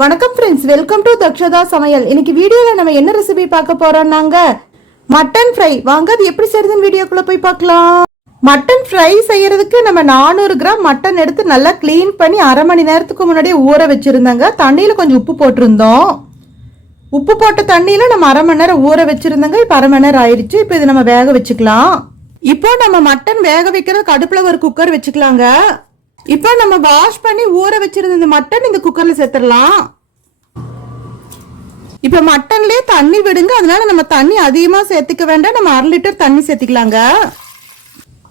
வணக்கம் friends, welcome to Dakshata சமையல். இன்னைக்கு வீடியோவில் நம்ம என்ன ரெசிபி பார்க்க போறோம்னாங்க மட்டன் ஃப்ரை. வாங்க அது எப்படி செய்யறதுன்னு வீடியோக்குள்ள போய் பார்க்கலாம். மட்டன் ஃப்ரை செய்யறதுக்கு நம்ம 400 கிராம் மட்டன் எடுத்து நல்லா க்ளீன் பண்ணி அரை மணி நேரத்துக்கு முன்னாடியே ஊற வச்சிருந்தாங்க. தண்ணியில் கொஞ்சம் உப்பு போட்டிருந்தோம். உப்பு போட்ட தண்ணியில் நம்ம அரை மணி நேரம் ஊற வச்சிருந்தாங்க. இப்போ அரை மணி நேரம் ஆயிடுச்சு. இப்போ இதை நம்ம வேக வச்சுக்கலாம். இப்போ நம்ம மட்டன் வேக வைக்கிறதுக்கு அடுப்பில் ஒரு குக்கர் வச்சுக்கலாங்க. இப்போ நம்ம வாஷ் பண்ணி ஊற வச்சிருந்த இந்த மட்டன் இந்த குக்கர்ல சேர்த்துடலாம். இப்ப மட்டன்லயே தண்ணி விடுங்க, அதனால நம்ம தண்ணி அதிகமா சேர்த்துக்க வேண்டாம். நம்ம 1/2 லிட்டர் தண்ணி சேர்த்துக்கலாங்க.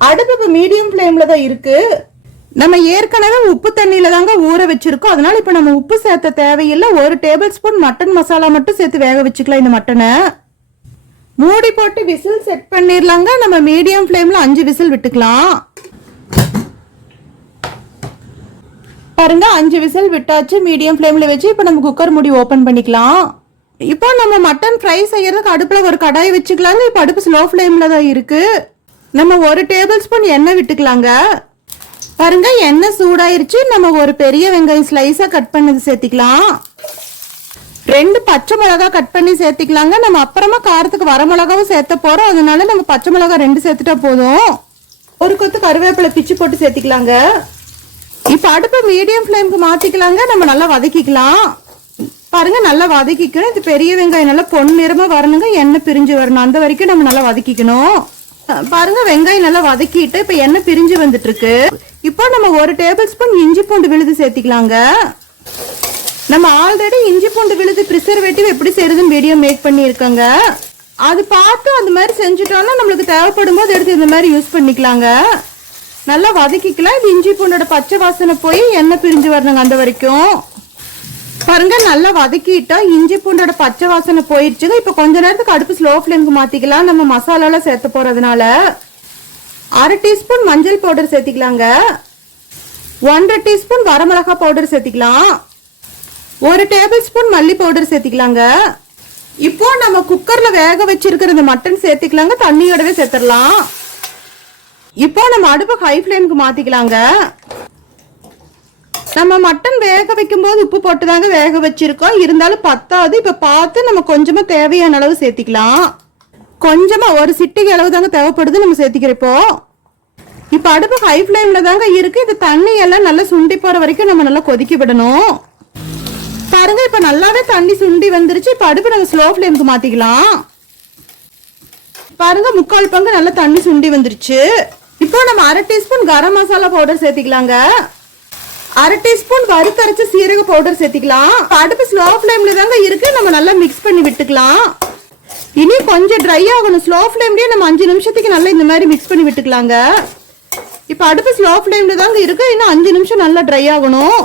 அடுப்பு இப்ப மீடியம் ஃப்ளேம்ல தான் இருக்கு. நம்ம ஏற்கனவே உப்பு தண்ணியில தாங்க ஊற வச்சிருக்கோம். அதனால இப்ப நம்ம உப்பு சேர்த்த தேவையில்லை. 1 டேபிள் ஸ்பூன் மட்டன் மசாலா மட்டும் சேர்த்து வேக வச்சுக்கலாம். இந்த மட்டனை மூடி போட்டு விசில் செட் பண்ணிடலாங்க. நம்ம மீடியம் ஃப்ளேம்ல 5 விசில் விட்டுக்கலாம். பாருங்க 5 விசில் விட்டாச்சு மீடியம் ஃப்ளேம்ல வச்சு. இப்போ நம்ம குக்கர் மூடி ஓபன் பண்ணிக்கலாம். இப்போ நம்ம மட்டன் ஃப்ரை செய்யறதுக்கு அடுப்புல ஒரு கடாய் வச்சுக்கலாங்க. இப்போ அடுப்பு ஸ்லோ ஃப்ளேம்ல தான் இருக்கு. நம்ம 1 டேபிள் ஸ்பூன் எண்ணெய் விட்டுக்கலாங்க. பாருங்க எண்ணெய் சூடாயிருச்சு. நம்ம ஒரு பெரிய வெங்காயம் ஸ்லைஸா கட் பண்ணது சேர்த்திக்கலாம். 2 பச்சை மிளகா கட் பண்ணி சேர்த்திக்கலாங்க. நம்ம அப்புறமா காரத்துக்கு வர மிளகாவும் சேர்த்த போறோம். அதனால நம்ம பச்சை மிளகா 2 சேர்த்துட்டா போதும். ஒரு கொத்து கருவேப்பிலை பிச்சு போட்டு சேர்த்திக்கலாங்க. இப்ப அடுப்பை மீடியம் ஃப்ளேம்க்கு மாத்திக்கலாங்க. நம்ம நல்லா வதக்கிக்கலாம். பாருங்க நல்லா வதக்கிக்கணும். இது பெரிய வெங்காயம் நல்லா பொன்னிறமா வரணுங்க. எண்ணெய் பிரிஞ்சு வரணும், அந்த வரைக்கும் நம்ம நல்லா வதக்கிக்கணும். பாருங்க வெங்காயம் நல்லா வதக்கிட்டு இப்ப எண்ணெய் பிரிஞ்சு வந்துட்டு இருக்கு. இப்போ நம்ம 1 டேபிள் ஸ்பூன் இஞ்சி பூண்டு விழுது சேர்த்திக்கலாங்க. நம்ம ஆல்ரெடி இஞ்சி பூண்டு விழுது பிரிசர்வேட்டிவ் எப்படி செய்யறதுன்னு வீடியோ மேக் பண்ணி இருக்காங்க. அது பார்த்து அந்த மாதிரி செஞ்சுட்டோம்னா நம்மளுக்கு தேவைப்படும் போது எடுத்து இந்த மாதிரி யூஸ் பண்ணிக்கலாங்க. நல்லா வதக்கிக்கலாம். இது இஞ்சி பூண்டோட பச்சை வாசனை போய் எண்ணெய் பிரிஞ்சு வரணுங்க, அந்த வரைக்கும். பாருங்க நல்லா வதக்கிட்டா இஞ்சி பூண்டோட பச்சை வாசனை போயிடுச்சுங்க. இப்ப கொஞ்ச நேரத்துக்கு அடுப்பு ஸ்லோ ஃப்ளேம்க்கு மாத்திக்கலாம். நம்ம மசாலா சேர்த்து போறதுனால 1/2 டீஸ்பூன் மஞ்சள் பவுடர் சேர்த்திக்கலாங்க. 1/2 டீஸ்பூன் வரமிளகா பவுடர் சேர்த்திக்கலாம். 1 டேபிள் ஸ்பூன் மல்லி பவுடர் சேர்த்திக்கலாங்க. இப்போ நம்ம குக்கர்ல வேக வச்சிருக்கிற இந்த மட்டன் சேர்த்திக்கலாங்க. தண்ணியோடவே சேர்த்துடலாம். இப்போ நம்ம அடுப்பு ஹை ஃப்ளேம்க்கு மாத்திக்கலாங்க. நம்ம மட்டன் வேக வைக்கும் போது உப்பு போட்டுதாங்க வேக வச்சிருக்கோம். இருந்தாலும் பத்தாது. இப்ப பார்த்து நம்ம கொஞ்சமா தேவையான அளவு சேர்த்திக்கலாம். கொஞ்சமா ஒரு சிட்டிகை அளவு தாங்க தேவைப்படுது, நம்ம சேர்த்திக்கிறப்போ. இப்ப அடுப்பு ஹை ஃப்ளேம்ல தாங்க இருக்கு. இது தண்ணி எல்லாம் நல்லா சுண்டி போற வரைக்கும் நம்ம நல்லா கொதிக்க விடணும். பாருங்க இப்ப நல்லாவே தண்ணி சுண்டி வந்துருச்சு. இப்ப அடுப்பு நம்ம ஸ்லோ ஃப்ளேம்க்கு மாத்திக்கலாம். பாருங்க 3/4 பங்கு நல்லா தண்ணி சுண்டி வந்துருச்சு. இப்போ நம்ம 1/2 teaspoon garam masala powder சேர்த்திக்கலாங்க. 1/2 teaspoon வறுத்தரைச்ச சீரக பவுடர் சேர்த்திக்கலாம். அடுப்பு ஸ்லோ ஃப்ளேம்ல தாங்க இருக்கு. நம்ம நல்லா மிக்ஸ் பண்ணி விட்டுக்கலாம். இனி கொஞ்சம் ட்ரை ஆகணும். ஸ்லோ ஃப்ளேம்லயே நம்ம 5 நிமிஷத்துக்கு நல்லா இந்த மாதிரி மிக்ஸ் பண்ணி விட்டுக்கலாங்க. இப்போ அடுப்பு ஸ்லோ ஃப்ளேம்ல தாங்க இருக்கு. இன்னும் 5 நிமிஷம் நல்லா ட்ரை ஆகணும்.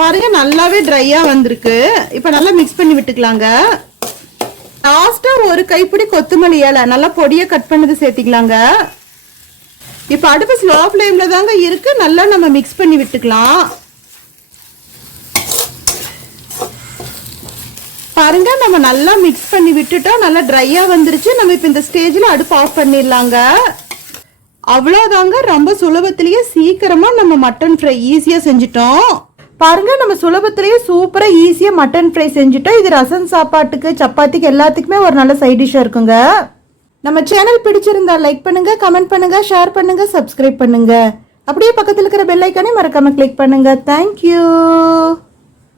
பாருங்க நல்லாவே ட்ரையா வந்திருக்கு. இப்போ நல்லா மிக்ஸ் பண்ணி விட்டுக்கலாங்க. லாஸ்டா ஒரு கைப்பிடி கொத்தமல்லி இலை நல்லா பொடியா கட் பண்ணது சேர்த்திக்கலாங்க. இப்ப அடுப்பு ஸ்லோ ஃப்ளேம்ல தாங்க இருக்கு. நல்லா நம்ம மிக்ஸ் பண்ணி விட்டுக்கலாம். பாருங்க நம்ம நல்லா மிக்ஸ் பண்ணி விட்டுட்டோம். நல்லா ட்ரையா வந்துருச்சு. நம்ம இப்ப இந்த ஸ்டேஜ்ல அடுப்பு ஆஃப் பண்ணிடலாங்க. அவ்வளவுதாங்க. ரொம்ப சுலபத்திலேயே சீக்கிரமா நம்ம மட்டன் ஃப்ரை ஈஸியா செஞ்சுட்டோம். பாருங்க நம்ம சுலபத்திலேயே சூப்பரா ஈஸியா மட்டன் ஃப்ரை செஞ்சுட்டோம். இது ரசம் சாப்பாட்டுக்கு சப்பாத்திக்கு எல்லாத்துக்குமே ஒரு நல்ல சைட் டிஷ்ஷா இருக்குங்க. நம்ம சேனல் பிடிச்சிருந்தா லைக் பண்ணுங்க, கமெண்ட் பண்ணுங்க, ஷேர் பண்ணுங்க, சப்ஸ்கிரைப் பண்ணுங்க. அப்படியே பக்கத்தில் இருக்கிற பெல் ஐக்கானே மறக்காம கிளிக் பண்ணுங்க. தேங்க்யூ.